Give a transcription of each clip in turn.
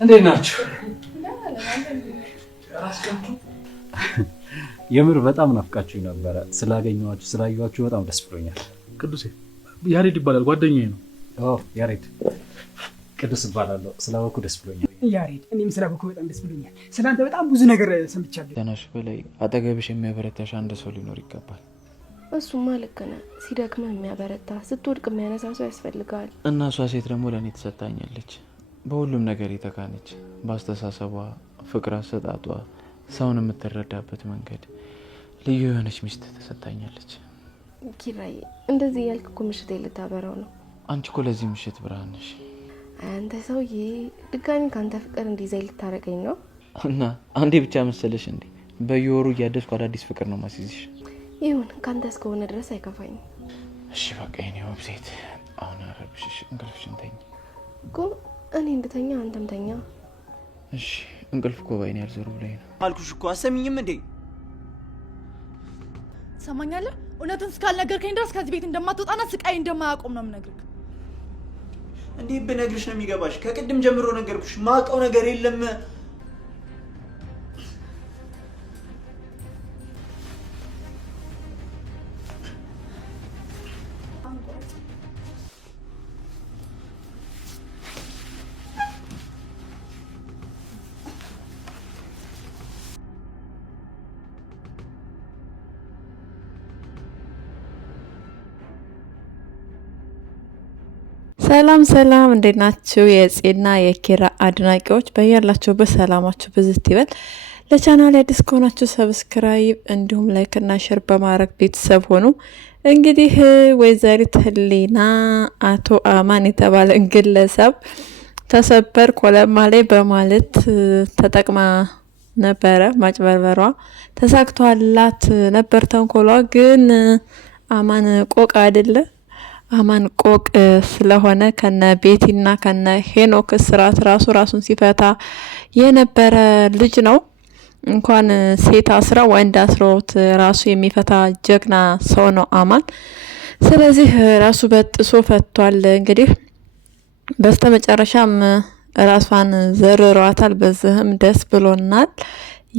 እንዴት ናችሁ? የምር በጣም ናፍቃችሁ ነበረ። ስላገኘኋችሁ ስላየኋችሁ በጣም ደስ ብሎኛል። ቅዱሴ ያሬድ ይባላል፣ ጓደኛዬ ነው። ያሬድ ቅዱስ እባላለሁ። ስላወኩ ደስ ብሎኛል። ያሬድ እኔም ስላወኩ በጣም ደስ ብሎኛል። ስላንተ በጣም ብዙ ነገር ሰምቻለሁ። ተናሽ በላይ አጠገብሽ የሚያበረታሽ አንድ ሰው ሊኖር ይገባል። እሱማ ልክ ነህ። ሲደክምህ የሚያበረታ ስትወድቅ የሚያነሳ ሰው ያስፈልጋል። እና እሷ ሴት ደግሞ ለእኔ ትሰጣኛለች። በሁሉም ነገር የተካነች፣ በአስተሳሰቧ፣ ፍቅር አሰጣጧ፣ ሰውን የምትረዳበት መንገድ ልዩ የሆነች ሚስት ተሰጣኛለች። ኪራይ እንደዚህ ያልክ እኮ ምሽት ልታበራው ነው። አንቺ እኮ ለዚህ ምሽት ብርሃን ነሽ። አንተ ሰውዬ ድጋሚ ካንተ ፍቅር እንዲይዘኝ ልታረገኝ ነው? እና አንዴ ብቻ መሰለሽ እንዴ? በየወሩ እያደስኩ አዳዲስ ፍቅር ነው ማስይዝሽ። ይሁን ካንተ እስከሆነ ድረስ አይከፋኝም። እሺ በቃ የኔ ውብ ሴት፣ አሁን አረብሽሽ፣ እንቅልፍሽን ተኝ እኮ። እኔ እንድተኛ አንተም ተኛ። እሺ እንቅልፍ እኮ ባይኔ ያልዞር ብለኝ ነው አልኩሽ እኮ። አሰሚኝም እንዴ? ሰማኛለህ? እውነቱን እስካልነገርከኝ ድረስ ከዚህ ቤት እንደማትወጣና ስቃይ እንደማያቆም ነው የምነግርህ። እንዴ ብነግርሽ ነው የሚገባሽ? ከቅድም ጀምሮ ነገርኩሽ። ማውቀው ነገር የለም። ሰላም ሰላም፣ እንዴት ናችሁ? የጽና የኪራ አድናቂዎች በያላችሁበት ሰላማችሁ ብዝት ይበል። ለቻናል አዲስ ከሆናችሁ ሰብስክራይብ እንዲሁም ላይክ እና ሼር በማድረግ ቤተሰብ ሆኑ። እንግዲህ ወይዘሪት ህሊና አቶ አማን የተባለ ግለሰብ ተሰበር ኮለማ ላይ በማለት ተጠቅማ ነበረ። ማጭበርበሯ ተሳክቷላት ነበር። ተንኮሏ ግን አማን ቆቅ አይደለ። አማን ቆቅ ስለሆነ ከነ ቤቲና ከነ ሄኖክ ስራት ራሱን ሲፈታ የነበረ ልጅ ነው። እንኳን ሴት አስራ ወንድ አስሮት ራሱ የሚፈታ ጀግና ሰው ነው አማን። ስለዚህ ራሱ በጥሶ ፈቷል። እንግዲህ በስተመጨረሻም ራሷን ዘርሯታል። በዚህም ደስ ብሎናል።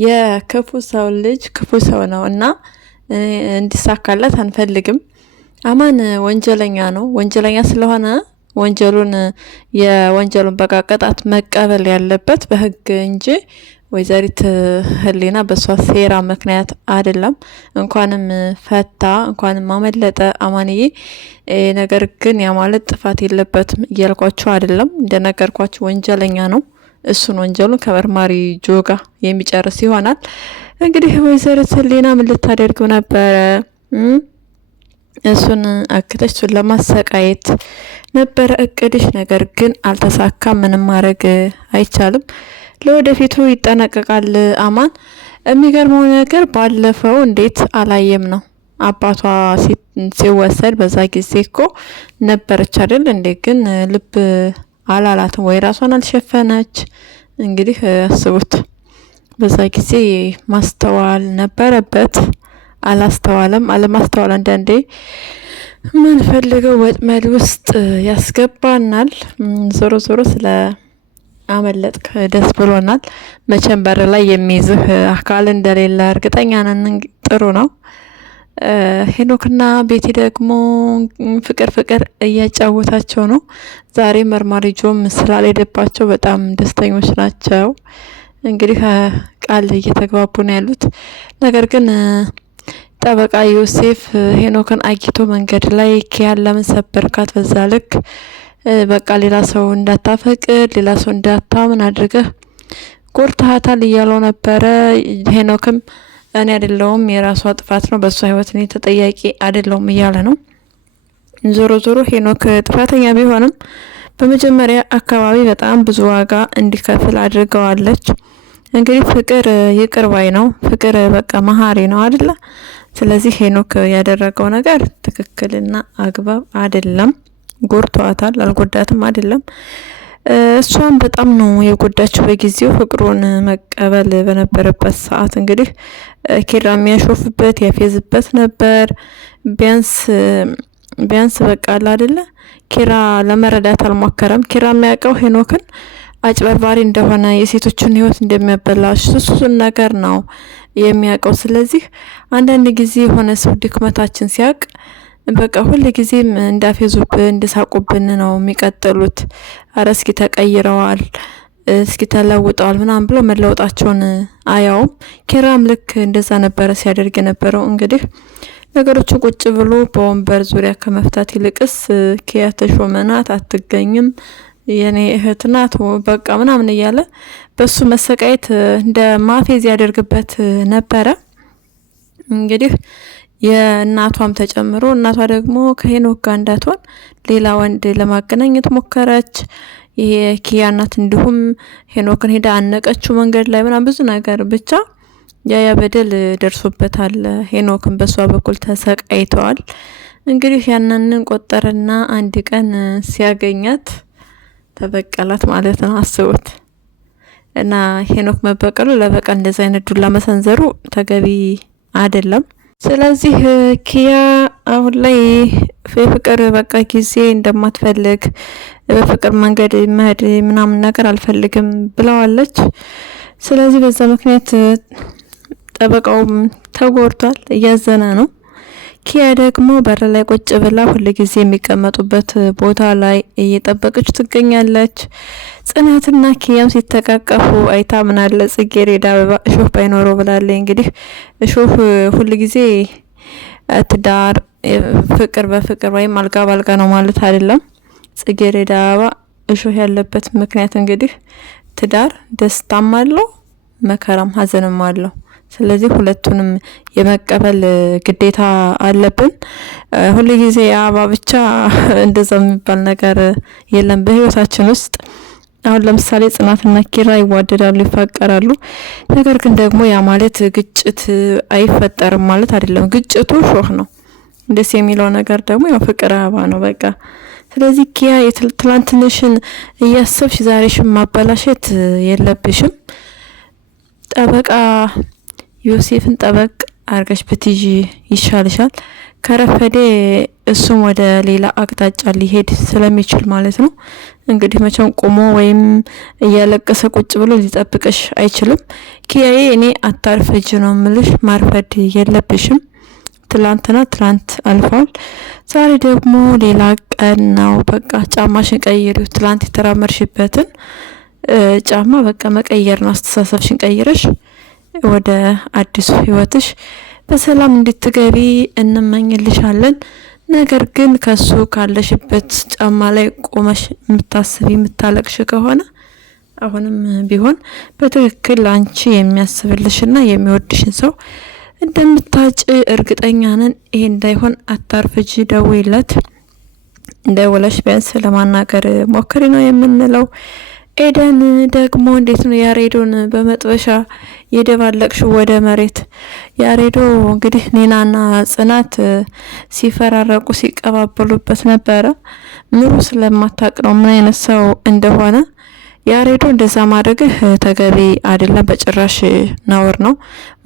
የክፉ ሰው ልጅ ክፉ ሰው ነው እና እንዲሳካለት አንፈልግም። አማን ወንጀለኛ ነው። ወንጀለኛ ስለሆነ የወንጀሉን በቃ ቅጣት መቀበል ያለበት በህግ እንጂ ወይዘሪት ህሊና በሷ ሴራ ምክንያት አይደለም። እንኳንም ፈታ እንኳንም አመለጠ አማንዬ። ነገር ግን ያ ማለት ጥፋት የለበትም እያልኳችሁ አይደለም። እንደነገርኳችሁ ወንጀለኛ ነው። እሱን ወንጀሉን ከመርማሪ ጆጋ የሚጨርስ ይሆናል። እንግዲህ ወይዘሪት ህሊና ምን ልታደርገው ነበረ? እሱን አክተሽ እሱን ለማሰቃየት ነበረ እቅድሽ። ነገር ግን አልተሳካም። ምንም ማድረግ አይቻልም። ለወደፊቱ ይጠነቀቃል አማን። የሚገርመው ነገር ባለፈው እንዴት አላየም ነው አባቷ ሲወሰድ በዛ ጊዜ እኮ ነበረች አይደል እንዴ? ግን ልብ አላላትም ወይ ራሷን አልሸፈነች። እንግዲህ አስቡት፣ በዛ ጊዜ ማስተዋል ነበረበት። አላስተዋለም። አለማስተዋል አንዳንዴ ምን ፈልገው ወጥመድ ውስጥ ያስገባናል። ዞሮ ዞሮ ስለ አመለጥክ ደስ ብሎናል። መቼም በር ላይ የሚይዝህ አካል እንደሌለ እርግጠኛ ነን። ጥሩ ነው። ሄኖክና ቤቲ ደግሞ ፍቅር እያጫወታቸው ነው። ዛሬ መርማሪ ጆም ስላልሄደባቸው በጣም ደስተኞች ናቸው። እንግዲህ ቃል እየተግባቡ ነው ያሉት። ነገር ግን ጠበቃ ዮሴፍ ሄኖክን አግቶ መንገድ ላይ ኪያን ለምን ሰበርካት? በዛ ልክ በቃ ሌላ ሰው እንዳታፈቅር ሌላ ሰው እንዳታምን አድርገህ ጎድተሃታል እያለው ነበረ። ሄኖክም እኔ አይደለሁም የራሷ ጥፋት ነው፣ በሷ ህይወት እኔ ተጠያቂ አይደለሁም እያለ ነው። ዞሮ ዞሮ ሄኖክ ጥፋተኛ ቢሆንም በመጀመሪያ አካባቢ በጣም ብዙ ዋጋ እንዲከፍል አድርገዋለች። እንግዲህ ፍቅር ይቅር ባይ ነው። ፍቅር በቃ መሀሪ ነው አይደለ? ስለዚህ ሄኖክ ያደረገው ነገር ትክክልና አግባብ አይደለም። ጎድቷታል፣ አልጎዳትም አይደለም። እሷም በጣም ነው የጎዳችው በጊዜው ፍቅሩን መቀበል በነበረበት ሰዓት እንግዲህ ኪራ የሚያሾፍበት ያፌዝበት ነበር። ቢያንስ በቃ አይደለ ኪራ ለመረዳት አልሞከረም። ኪራ የሚያውቀው ሄኖክን አጭበርባሪ እንደሆነ የሴቶችን ህይወት እንደሚያበላሽ እሱን ነገር ነው የሚያውቀው። ስለዚህ አንዳንድ ጊዜ የሆነ ሰው ድክመታችን ሲያውቅ በቃ ሁሉ ጊዜም እንዳፌዙብን እንደሳቁብን ነው የሚቀጥሉት። አረ እስኪ ተቀይረዋል እስኪ ተለውጠዋል ምናምን ብሎ መለወጣቸውን አያውም። ኪራም ልክ እንደዛ ነበረ ሲያደርግ የነበረው። እንግዲህ ነገሮቹ ቁጭ ብሎ በወንበር ዙሪያ ከመፍታት ይልቅስ ኪያ ተሾመናት አትገኝም የኔ እህት ናት በቃ ምናምን እያለ በሱ መሰቃየት እንደ ማፌዝ ያደርግበት ነበረ። እንግዲህ የእናቷም ተጨምሮ እናቷ ደግሞ ከሄኖክ ጋር እንዳትሆን ሌላ ወንድ ለማገናኘት ሞከረች። ይሄ ኪያ እናት እንዲሁም ሄኖክን ሄዳ አነቀችው መንገድ ላይ ምናምን ብዙ ነገር ብቻ ያ በደል ደርሶበታል። ሄኖክን በሷ በኩል ተሰቃይተዋል። እንግዲህ ያንንን ቆጠረና አንድ ቀን ሲያገኛት ተበቀላት ማለት ነው። አስቡት። እና ሄኖክ መበቀሉ ለበቀል እንደዛ አይነት ዱላ መሰንዘሩ ተገቢ አይደለም። ስለዚህ ኪያ አሁን ላይ የፍቅር በቃ ጊዜ እንደማትፈልግ በፍቅር መንገድ መሄድ ምናምን ነገር አልፈልግም ብለዋለች። ስለዚህ በዛ ምክንያት ጠበቃውም ተጎድቷል፣ እያዘነ ነው። ኪያ ደግሞ በር ላይ ቁጭ ብላ ሁሉ ጊዜ የሚቀመጡበት ቦታ ላይ እየጠበቀች ትገኛለች። ጽናትና ኪያም ሲተቃቀፉ አይታ ምን አለ ጽጌረዳ አበባ እሾህ ባይኖረው ብላለች። እንግዲህ እሾህ ሁሉ ጊዜ ትዳር ፍቅር በፍቅር ወይም አልጋ ባልጋ ነው ማለት አይደለም። ጽጌረዳ አበባ እሾህ ያለበት ምክንያት እንግዲህ ትዳር ደስታም አለው መከራም ሀዘንም አለው። ስለዚህ ሁለቱንም የመቀበል ግዴታ አለብን። ሁሉ ጊዜ አበባ ብቻ እንደዛ የሚባል ነገር የለም በህይወታችን ውስጥ። አሁን ለምሳሌ ጽናትና ኪራ ይዋደዳሉ፣ ይፋቀራሉ። ነገር ግን ደግሞ ያ ማለት ግጭት አይፈጠርም ማለት አይደለም። ግጭቱ ሾህ ነው። ደስ የሚለው ነገር ደግሞ ያው ፍቅር አበባ ነው በቃ። ስለዚህ ኪያ ትላንትንሽን እያሰብሽ ዛሬሽን ማበላሸት የለብሽም። ጠበቃ ዮሴፍን ጠበቅ አርገሽ ብትይዢ ይሻልሻል። ከረፈደ እሱም ወደ ሌላ አቅጣጫ ሊሄድ ስለሚችል ማለት ነው። እንግዲህ መቼም ቆሞ ወይም እያለቀሰ ቁጭ ብሎ ሊጠብቅሽ አይችልም። ኪያዬ እኔ አታርፈጅ ነው ምልሽ፣ ማርፈድ የለብሽም። ትላንት አልፏል። ዛሬ ደግሞ ሌላ ቀን ነው። በቃ ጫማሽን ቀይሪው። ትላንት የተራመርሽበትን ጫማ በቃ መቀየር ነው። አስተሳሰብሽን ቀይረሽ ወደ አዲሱ ህይወትሽ በሰላም እንድትገቢ እንመኝልሻለን። ነገር ግን ከሱ ካለሽበት ጫማ ላይ ቆመሽ የምታስቢ የምታለቅሽ ከሆነ አሁንም ቢሆን በትክክል አንቺ የሚያስብልሽና የሚወድሽን ሰው እንደምታጭ እርግጠኛ ነን። ይሄ እንዳይሆን አታርፍጂ፣ ደውይለት። ደውለሽ ቢያንስ ለማናገር ሞክሪ ነው የምንለው። ኤደን ደግሞ እንዴት ነው ያሬዶን በመጥበሻ የደባለቅሽው ወደ መሬት? ያሬዶ እንግዲህ ኒናና ጽናት ሲፈራረቁ ሲቀባበሉበት ነበረ። ምሩ ስለማታቅ ነው ምን አይነት ሰው እንደሆነ። ያሬዶ እንደዛ ማድረግህ ተገቢ አይደለም፣ በጭራሽ ነውር ነው።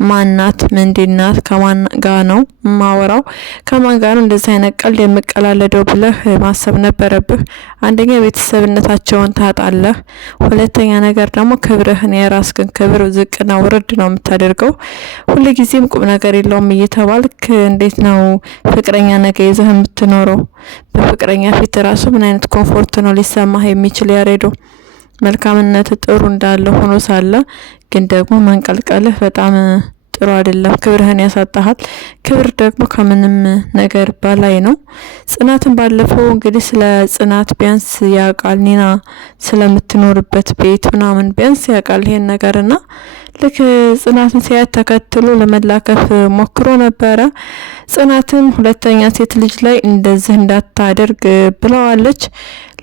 ማናት ምንድናት? ከማን ጋር ነው ማወራው? ከማን ጋር ነው እንደዛ አይነት ቀልድ የምቀላለደው ብለህ ማሰብ ነበረብህ። አንደኛ ቤተሰብነታቸውን ታጣለህ፣ ሁለተኛ ነገር ደግሞ ክብርህን የራስህን ክብር ዝቅና ውርድ ነው የምታደርገው። ሁልጊዜም ቁም ነገር የለውም እየተባልክ እንዴት ነው ፍቅረኛ ነገር ይዘህ የምትኖረው? በፍቅረኛ ፊት ራሱ ምን አይነት ኮምፎርት ነው ሊሰማህ የሚችል? ያሬዶ መልካምነት ጥሩ እንዳለ ሆኖ ሳለ ግን ደግሞ መንቀልቀልህ በጣም ጥሩ አይደለም። ክብርህን ያሳጣሃል። ክብር ደግሞ ከምንም ነገር በላይ ነው። ጽናትን ባለፈው እንግዲህ ስለ ጽናት ቢያንስ ያውቃል፣ ኒና ስለምትኖርበት ቤት ምናምን ቢያንስ ያውቃል ይሄን ነገርና ልክ ጽናትን ሲያት ተከትሎ ለመላከፍ ሞክሮ ነበረ። ጽናትም ሁለተኛ ሴት ልጅ ላይ እንደዚህ እንዳታደርግ ብለዋለች።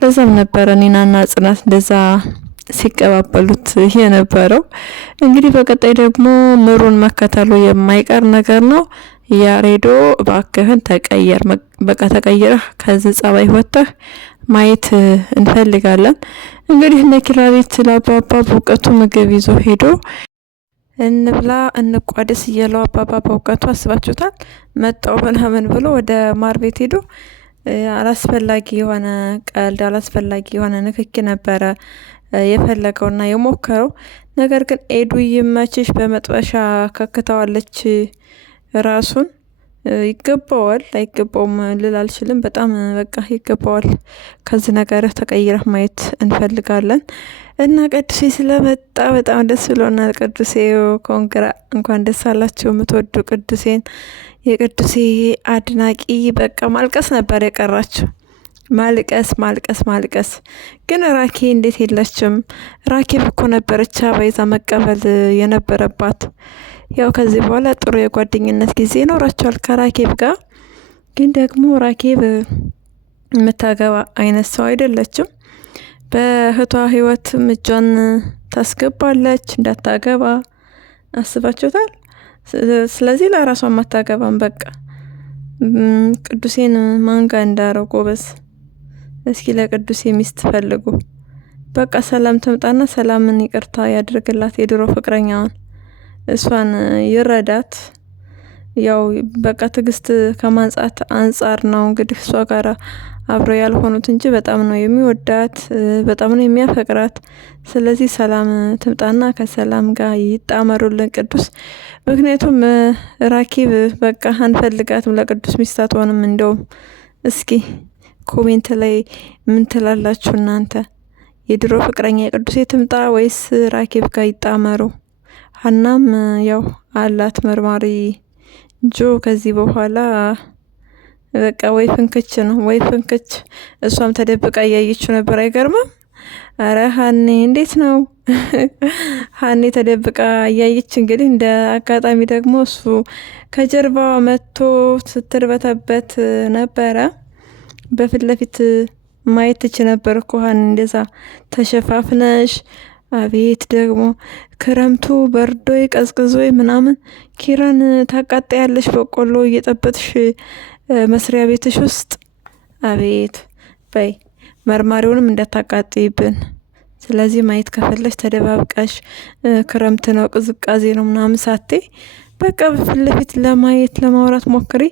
ለዛም ነበረ ኒናና ጽናት እንደዛ ሲቀባበሉት የነበረው። እንግዲህ በቀጣይ ደግሞ ምሩን መከተሉ የማይቀር ነገር ነው። ያሬዶ እባክህን ተቀየር፣ በቃ ተቀይረህ ከዚህ ጸባይ ወጥተህ ማየት እንፈልጋለን። እንግዲህ እነ ኪራ ቤት ለአባባ በእውቀቱ ምግብ ይዞ ሄዶ እንብላ እንቋደስ እያለው አባባ በእውቀቱ አስባችሁታል መጣው ምናምን ብሎ ወደ ማር ቤት ሄዶ አላስፈላጊ የሆነ ቀልድ አላስፈላጊ የሆነ ንክኪ ነበረ የፈለገውና የሞከረው። ነገር ግን ኤዱ ይመችሽ በመጥበሻ ከክተዋለች ራሱን። ይገባዋል አይገባውም ልል አልችልም። በጣም በቃ ይገባዋል። ከዚህ ነገር ተቀይረህ ማየት እንፈልጋለን። እና ቅዱሴ ስለመጣ በጣም ደስ ብሎናል። ቅዱሴ ኮንግራ፣ እንኳን ደስ አላችሁ የምትወዱ ቅዱሴን። የቅዱሴ አድናቂ በቃ ማልቀስ ነበር የቀራችሁ። ማልቀስ ማልቀስ ማልቀስ። ግን ራኬ እንዴት የለችም? ራኬብ እኮ ነበረች አበይዛ መቀበል የነበረባት። ያው ከዚህ በኋላ ጥሩ የጓደኝነት ጊዜ ይኖራቸዋል ከራኬብ ጋር። ግን ደግሞ ራኬብ የምታገባ አይነት ሰው አይደለችም። በእህቷ ህይወትም እጇን ታስገባለች እንዳታገባ አስባችሁታል። ስለዚህ ለራሷ ማታገባም በቃ ቅዱሴን ማንጋ እንዳረው ጎበዝ። እስኪ ለቅዱሴ ሚስት ፈልጉ። በቃ ሰላም ትምጣና ሰላምን ይቅርታ ያድርግላት የድሮ ፍቅረኛዋን፣ እሷን ይረዳት። ያው በቃ ትግስት ከማንጻት አንጻር ነው እንግዲህ እሷ ጋር አብረው ያልሆኑት እንጂ በጣም ነው የሚወዳት፣ በጣም ነው የሚያፈቅራት። ስለዚህ ሰላም ትምጣና ከሰላም ጋር ይጣመሩልን ቅዱስ። ምክንያቱም ራኬብ በቃ አንፈልጋትም ለቅዱስ ሚስት አትሆንም። እንደውም እስኪ ኮሜንት ላይ ምን ትላላችሁ እናንተ? የድሮ ፍቅረኛ የቅዱሴ ትምጣ ወይስ ራኬብ ጋር ይጣመሩ? ሀናም ያው አላት መርማሪ ጆ ከዚህ በኋላ በቃ ወይ ፍንክች ነው ወይ ፍንክች። እሷም ተደብቃ እያየችው ነበር። አይገርምም? አረ ሀኔ እንዴት ነው? ሀኔ ተደብቃ እያየች እንግዲህ እንደ አጋጣሚ ደግሞ እሱ ከጀርባዋ መጥቶ ስትርበተበት ነበረ። በፊት ለፊት ማየት ትች ነበር እኮ ሀኔ እንደዛ ተሸፋፍነሽ። አቤት ደግሞ ክረምቱ በርዶ ቀዝቅዞ ምናምን ኪራን ታቃጣያለሽ በቆሎ እየጠበጥሽ መስሪያ ቤትሽ ውስጥ። አቤት በይ መርማሪውንም እንዳታቃጥይብን። ስለዚህ ማየት ከፈለሽ ተደባብቀሽ ክረምት ነው ቅዝቃዜ ነው ምናምን ሳቴ በቃ በፊት ለፊት ለማየት ለማውራት ሞክሪ።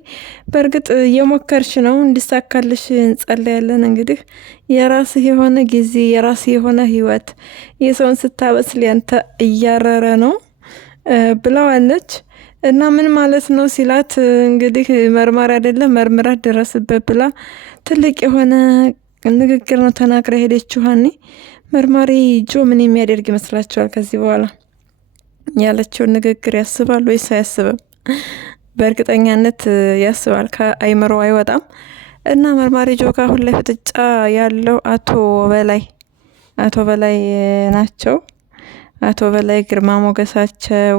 በእርግጥ የሞከርሽ ነው፣ እንዲሳካልሽ እንጸልያለን። እንግዲህ የራስህ የሆነ ጊዜ የራስህ የሆነ ህይወት የሰውን ስታበስል ያንተ እያረረ ነው ብለዋለች። እና ምን ማለት ነው ሲላት እንግዲህ መርማሪ አይደለም መርምራት ደረስበት ብላ ትልቅ የሆነ ንግግር ነው ተናግራ ሄደችው ሀኒ። መርማሪ ጆ ምን የሚያደርግ ይመስላችኋል? ከዚህ በኋላ ያለችውን ንግግር ያስባል ወይስ አያስብም? በእርግጠኛነት ያስባል፣ ከአይምሮ አይወጣም። እና መርማሪ ጆ ጋር አሁን ላይ ፍጥጫ ያለው አቶ በላይ ናቸው። አቶ በላይ ግርማ ሞገሳቸው፣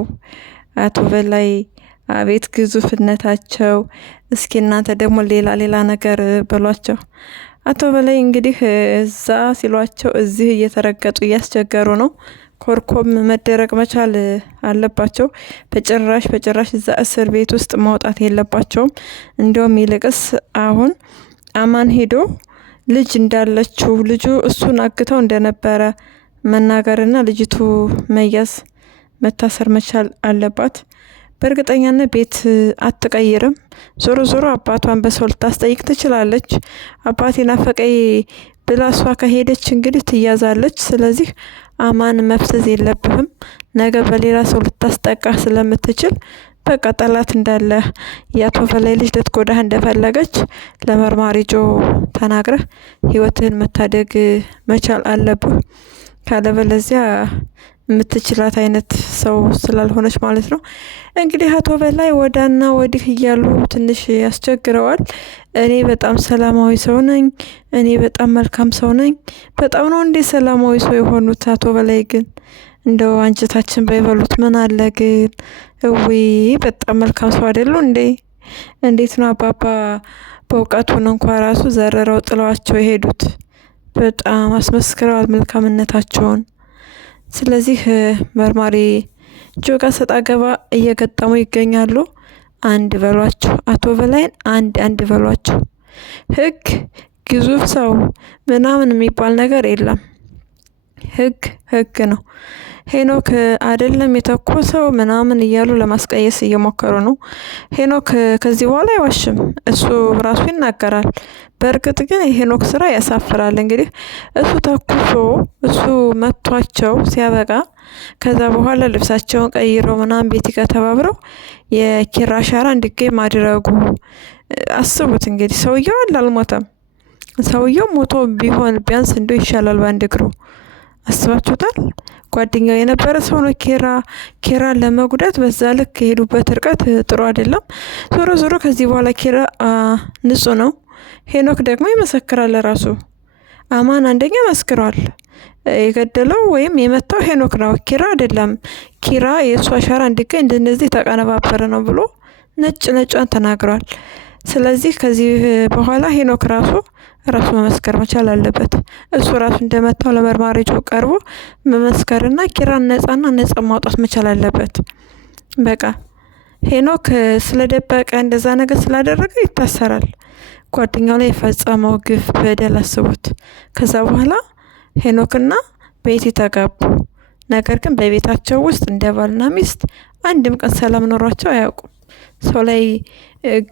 አቶ በላይ አቤት ግዙፍነታቸው። እስኪ እናንተ ደግሞ ሌላ ነገር በሏቸው። አቶ በላይ እንግዲህ እዛ ሲሏቸው እዚህ እየተረገጡ እያስቸገሩ ነው። ኮርኮም መደረግ መቻል አለባቸው። በጭራሽ እዛ እስር ቤት ውስጥ ማውጣት የለባቸውም። እንዲያውም ይልቅስ አሁን አማን ሄዶ ልጅ እንዳለችው ልጁ እሱን አግተው እንደነበረ መናገርና ልጅቱ መያዝ መታሰር መቻል አለባት። በእርግጠኛነት ቤት አትቀይርም። ዞሮ አባቷን በሰው ልታስጠይቅ ትችላለች። አባቴ ናፈቀኝ ብላ እሷ ከሄደች እንግዲህ ትያዛለች። ስለዚህ አማን መፍሰዝ የለብህም። ነገ በሌላ ሰው ልታስጠቃ ስለምትችል በቃ ጠላት እንዳለ የአቶ በላይ ልጅ ልትጎዳህ እንደፈለገች ለመርማሪ ጆ ተናግረህ ህይወትህን መታደግ መቻል አለብህ። ካለበለዚያ የምትችላት አይነት ሰው ስላልሆነች ማለት ነው። እንግዲህ አቶ በላይ ወዳና ወዲህ እያሉ ትንሽ ያስቸግረዋል። እኔ በጣም ሰላማዊ ሰው ነኝ፣ እኔ በጣም መልካም ሰው ነኝ። በጣም ነው እንዴ ሰላማዊ ሰው የሆኑት አቶ በላይ ግን እንደው አንጀታችን ባይበሉት ምን አለ ግን። እዊ በጣም መልካም ሰው አይደሉ እንዴ? እንዴት ነው አባባ በእውቀቱን እንኳ ራሱ ዘረረው ጥለዋቸው የሄዱት። በጣም አስመስክረዋል መልካምነታቸውን። ስለዚህ መርማሪ ጆጋ ሰጣ ገባ እየገጠሙ ይገኛሉ። አንድ በሏቸው አቶ በላይን አንድ በሏቸው። ህግ ግዙፍ ሰው ምናምን የሚባል ነገር የለም። ህግ ነው። ሄኖክ አይደለም የተኮሰው ምናምን እያሉ ለማስቀየስ እየሞከሩ ነው። ሄኖክ ከዚህ በኋላ አይዋሽም፣ እሱ ራሱ ይናገራል። በእርግጥ ግን የሄኖክ ስራ ያሳፍራል። እንግዲህ እሱ ተኩሶ እሱ መቷቸው ሲያበቃ ከዛ በኋላ ልብሳቸውን ቀይረው ምናምን ቤት ከተባብረው የኪራ አሻራ እንዲገኝ ማድረጉ አስቡት። እንግዲህ ሰውየው አልሞተም። ሰውየው ሞቶ ቢሆን ቢያንስ እንዶ ይሻላል በአንድ እግሩ። አስባችሁታል? ጓደኛው የነበረ ሰው ነው ኪራ ለመጉዳት በዛ ልክ የሄዱበት ርቀት ጥሩ አይደለም። ዞሮ ከዚህ በኋላ ኪራ ንጹህ ነው። ሄኖክ ደግሞ ይመሰክራል ራሱ። አማን አንደኛ መስክሯል። የገደለው ወይም የመታው ሄኖክ ነው፣ ኪራ አይደለም። ኪራ የእሱ አሻራ እንዲገኝ እንደዚህ ተቀነባበረ ነው ብሎ ነጯን ተናግሯል። ስለዚህ ከዚህ በኋላ ሄኖክ ራሱ መመስከር መቻል አለበት። እሱ ራሱ እንደመታው ለመርማሪዎቹ ቀርቦ መመስከርና ኪራን ነጻ ማውጣት መቻል አለበት። በቃ ሄኖክ ስለደበቀ እንደዛ ነገር ስላደረገ ይታሰራል። ጓደኛው ላይ የፈጸመው ግፍ በደል አስቡት። ከዛ በኋላ ሄኖክና ቤቲ ተጋቡ። ነገር ግን በቤታቸው ውስጥ እንደ ባልና ሚስት አንድም ቀን ሰላም ኖሯቸው አያውቁም። ሰው ላይ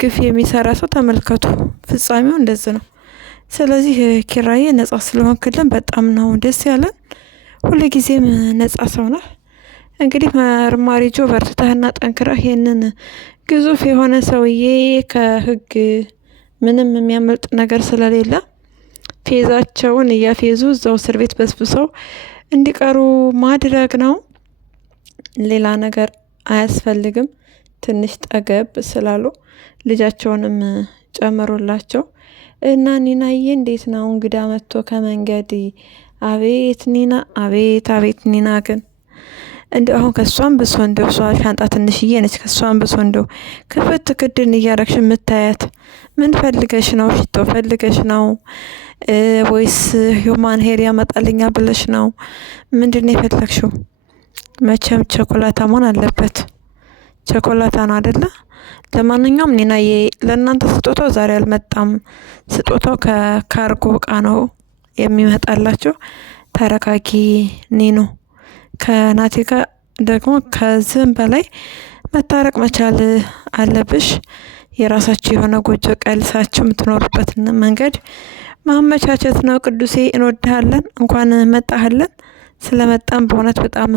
ግፍ የሚሰራ ሰው ተመልከቱ፣ ፍጻሜው እንደዚህ ነው። ስለዚህ ኪራዬ ነጻ ስለሆንክልን በጣም ነው ደስ ያለን። ሁልጊዜም ነጻ ሰው ነህ። እንግዲህ መርማሪ ጆ በርትተህና ጠንክረህ ይሄንን ግዙፍ የሆነ ሰውዬ ከህግ ምንም የሚያመልጥ ነገር ስለሌለ ፌዛቸውን እያፌዙ እዛው እስር ቤት በስብሰው እንዲቀሩ ማድረግ ነው። ሌላ ነገር አያስፈልግም። ትንሽ ጠገብ ስላሉ ልጃቸውንም ጨምሮላቸው እና ኒናዬ እንዴት ነው እንግዳ መጥቶ ከመንገድ? አቤት ኒና፣ አቤት ኒና ግን እንደው አሁን ከሷም ብሶ እንደው እሷ ሻንጣ ትንሽዬ ነች። ከሷም ብሶ እንደው ክፍት ክድን እያረግሽ የምታያት ምን ፈልገሽ ነው? ሽቶ ፈልገሽ ነው ወይስ ሂውማን ሄር ያመጣልኛ ብለሽ ነው? ምንድን ነው የፈለግሽው? መቼም ቸኮላታ መሆን አለበት። ቸኮላታ ነው አይደለ? ለማንኛውም ኒናዬ ለእናንተ ስጦታው ዛሬ አልመጣም። ስጦታው ከካርጎ እቃ ነው የሚመጣላችሁ። ተረጋጊ ኒኑ። ከናቲ ጋር ደግሞ ከዚህም በላይ መታረቅ መቻል አለብሽ። የራሳችሁ የሆነ ጎጆ ቀልሳችሁ የምትኖሩበትን መንገድ ማመቻቸት ነው። ቅዱሴ እንወድሃለን፣ እንኳን መጣህልን። ስለመጣም በእውነት በጣም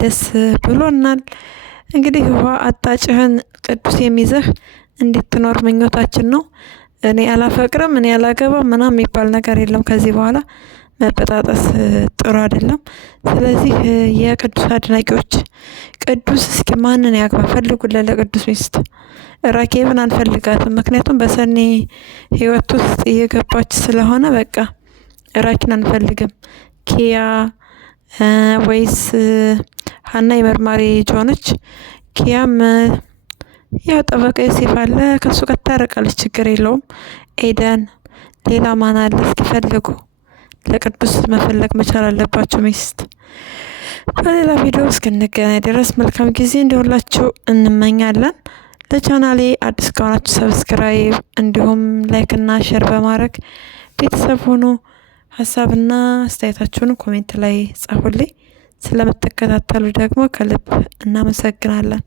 ደስ ብሎናል። እንግዲህ ውሃ አጣጭህን ቅዱስ የሚይዘህ እንድትኖር ምኞታችን ነው። እኔ አላፈቅርም እኔ አላገባም ምናምን የሚባል ነገር የለም። ከዚህ በኋላ መበጣጠስ ጥሩ አይደለም። ስለዚህ የቅዱስ አድናቂዎች ቅዱስ እስኪ ማንን ያግባ ፈልጉለት ለቅዱስ ሚስት። ራኬብን አንፈልጋትም፣ ምክንያቱም በሰኔ ህይወት ውስጥ እየገባች ስለሆነ በቃ ራኪን አንፈልግም። ኪያ ወይስ ሀና የመርማሪ ጆነች። ኪያም ያው ጠበቃ ዮሴፍ አለ፣ ከሱ ጋር ታረቃለች፣ ችግር የለውም። ኤደን ሌላ ማን አለ? እስኪ ፈልጉ። ለቅዱስ መፈለግ መቻል አለባችሁ ሚስት። በሌላ ቪዲዮ እስክንገናኝ ድረስ መልካም ጊዜ እንዲሆንላችሁ እንመኛለን። ለቻናሌ አዲስ ከሆናችሁ ሰብስክራይብ እንዲሁም ላይክ እና ሼር በማድረግ ቤተሰብ ሆኖ ሀሳብና አስተያየታችሁን ኮሜንት ላይ ጻፉልኝ። ስለምትከታተሉ ደግሞ ከልብ እናመሰግናለን።